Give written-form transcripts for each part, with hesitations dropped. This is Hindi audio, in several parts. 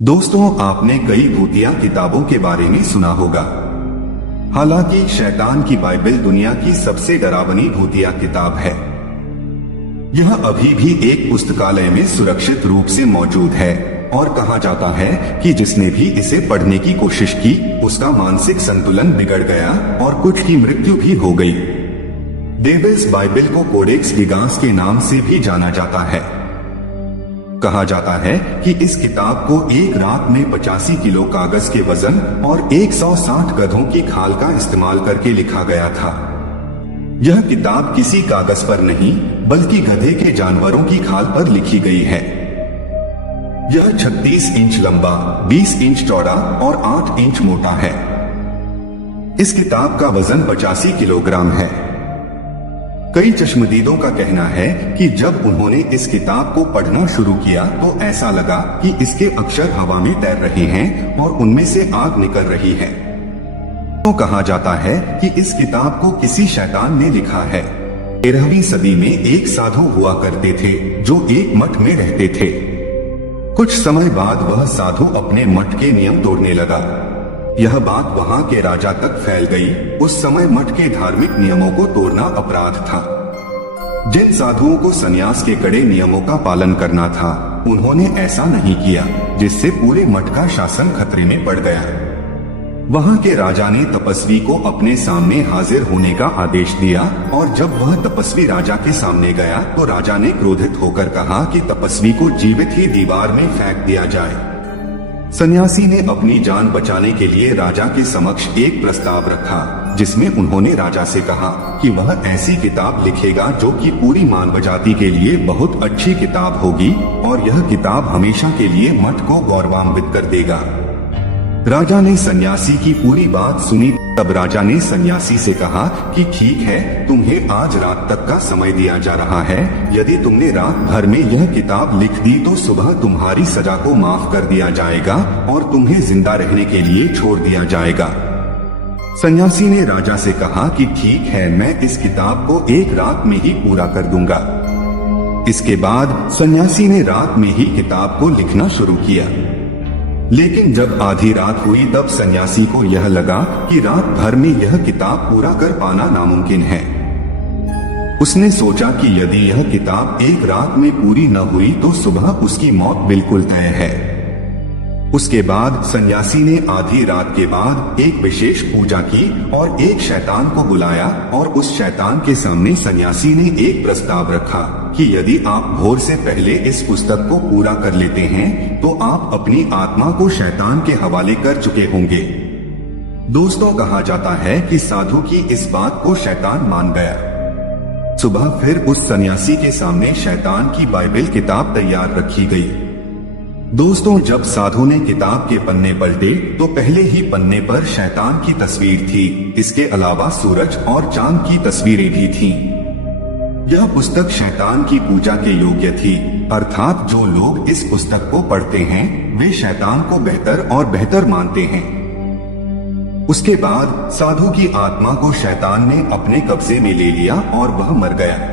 दोस्तों, आपने कई भूतिया किताबों के बारे में सुना होगा। हालांकि शैतान की बाइबल दुनिया की सबसे डरावनी भूतिया किताब है। यह अभी भी एक पुस्तकालय में सुरक्षित रूप से मौजूद है और कहा जाता है कि जिसने भी इसे पढ़ने की कोशिश की उसका मानसिक संतुलन बिगड़ गया और कुछ की मृत्यु भी हो गई। डेविल्स बाइबल को कोडेक्स गिगास के नाम से भी जाना जाता है। कहा जाता है कि इस किताब को एक रात में 85 किलो कागज के वजन और 160 गधों की खाल का इस्तेमाल करके लिखा गया था। यह किताब किसी कागज पर नहीं बल्कि गधे के जानवरों की खाल पर लिखी गई है। यह 36 इंच लंबा, 20 इंच चौड़ा और 8 इंच मोटा है। इस किताब का वजन 85 किलोग्राम है। कई चश्मदीदों का कहना है कि जब उन्होंने इस किताब को पढ़ना शुरू किया तो ऐसा लगा कि इसके अक्षर हवा में तैर रहे हैं और उनमें से आग निकल रही है। तो कहा जाता है कि इस किताब को किसी शैतान ने लिखा है। 13वीं सदी में एक साधु हुआ करते थे जो एक मठ में रहते थे। कुछ समय बाद वह साधु अपने मठ के नियम तोड़ने लगा। यह बात वहां के राजा तक फैल गई। उस समय मठ के धार्मिक नियमों को तोड़ना अपराध था। जिन साधुओं को संन्यास के कड़े नियमों का पालन करना था उन्होंने ऐसा नहीं किया, जिससे पूरे मठ का शासन खतरे में पड़ गया। वहां के राजा ने तपस्वी को अपने सामने हाजिर होने का आदेश दिया और जब वह तपस्वी राजा के सामने गया तो राजा ने क्रोधित होकर कहा कि तपस्वी को जीवित ही दीवार में फेंक दिया जाए। सन्यासी ने अपनी जान बचाने के लिए राजा के समक्ष एक प्रस्ताव रखा, जिसमें उन्होंने राजा से कहा कि वह ऐसी किताब लिखेगा जो कि पूरी मानव जाति के लिए बहुत अच्छी किताब होगी और यह किताब हमेशा के लिए मठ को गौरवान्वित कर देगा। राजा ने सन्यासी की पूरी बात सुनी। तब राजा ने सन्यासी से कहा कि ठीक है, तुम्हें आज रात तक का समय दिया जा रहा है। यदि तुमने रात भर में यह किताब लिख दी तो सुबह तुम्हारी सजा को माफ कर दिया जाएगा और तुम्हें जिंदा रहने के लिए छोड़ दिया जाएगा। सन्यासी ने राजा से कहा कि ठीक है, मैं इस किताब को एक रात में ही पूरा कर दूंगा। इसके बाद सन्यासी ने रात में ही किताब को लिखना शुरू किया। लेकिन जब आधी रात हुई तब सन्यासी को यह लगा कि रात भर में यह किताब पूरा कर पाना नामुमकिन है। उसने सोचा कि यदि यह किताब एक रात में पूरी न हुई तो सुबह उसकी मौत बिल्कुल तय है। उसके बाद सन्यासी ने आधी रात के बाद एक विशेष पूजा की और एक शैतान को बुलाया और उस शैतान के सामने सन्यासी ने एक प्रस्ताव रखा कि यदि आप भोर से पहले इस पुस्तक को पूरा कर लेते हैं तो आप अपनी आत्मा को शैतान के हवाले कर चुके होंगे। दोस्तों, कहा जाता है कि साधु की इस बात को शैतान मान गया। सुबह फिर उस सन्यासी के सामने शैतान की बाइबल किताब तैयार रखी गई। दोस्तों, जब साधु ने किताब के पन्ने पलटे तो पहले ही पन्ने पर शैतान की तस्वीर थी। इसके अलावा सूरज और चांद की तस्वीरें भी थीं। यह पुस्तक शैतान की पूजा के योग्य थी, अर्थात जो लोग इस पुस्तक को पढ़ते हैं वे शैतान को बेहतर और बेहतर मानते हैं। उसके बाद साधु की आत्मा को शैतान ने अपने कब्जे में ले लिया और वह मर गया।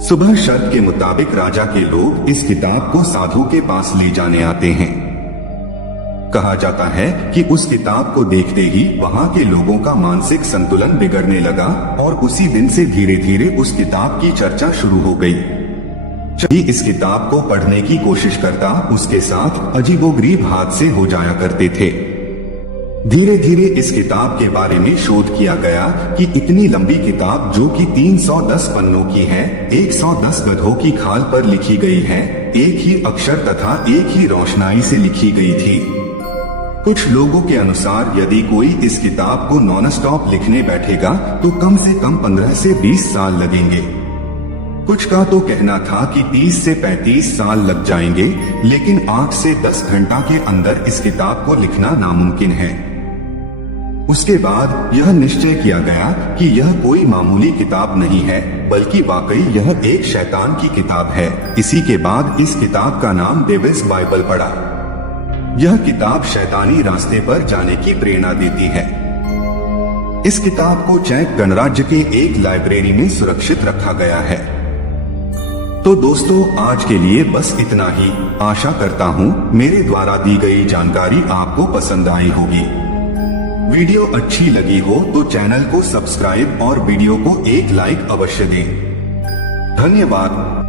सुबह शर्त के मुताबिक राजा के लोग इस किताब को साधु के पास ले जाने आते हैं। कहा जाता है कि उस किताब को देखते ही वहां के लोगों का मानसिक संतुलन बिगड़ने लगा और उसी दिन से धीरे धीरे उस किताब की चर्चा शुरू हो गई। जब इस किताब को पढ़ने की कोशिश करता उसके साथ अजीबोगरीब हादसे हो जाया करते थे। धीरे धीरे इस किताब के बारे में शोध किया गया कि इतनी लंबी किताब जो कि 310 पन्नों की है, 110 गधों की खाल पर लिखी गई है, एक ही अक्षर तथा एक ही रोशनाई से लिखी गई थी। कुछ लोगों के अनुसार यदि कोई इस किताब को नॉन स्टॉप लिखने बैठेगा तो कम से कम 15 से 20 साल लगेंगे। कुछ का तो कहना था कि 30 से 35 साल लग जाएंगे, लेकिन 8 से 10 घंटा के अंदर इस किताब को लिखना नामुमकिन है। उसके बाद यह निश्चय किया गया कि यह कोई मामूली किताब नहीं है, बल्कि वाकई यह एक शैतान की किताब है। इसी के बाद इस किताब का नाम डेविल्स बाइबल पड़ा। यह किताब शैतानी रास्ते पर जाने की प्रेरणा देती है। इस किताब को चैक गणराज्य के एक लाइब्रेरी में सुरक्षित रखा गया है। तो दोस्तों आज के लिए बस इतना ही। आशा करता हूँ मेरे द्वारा दी गई जानकारी आपको पसंद आई होगी। वीडियो अच्छी लगी हो तो चैनल को सब्सक्राइब और वीडियो को एक लाइक अवश्य दें। धन्यवाद।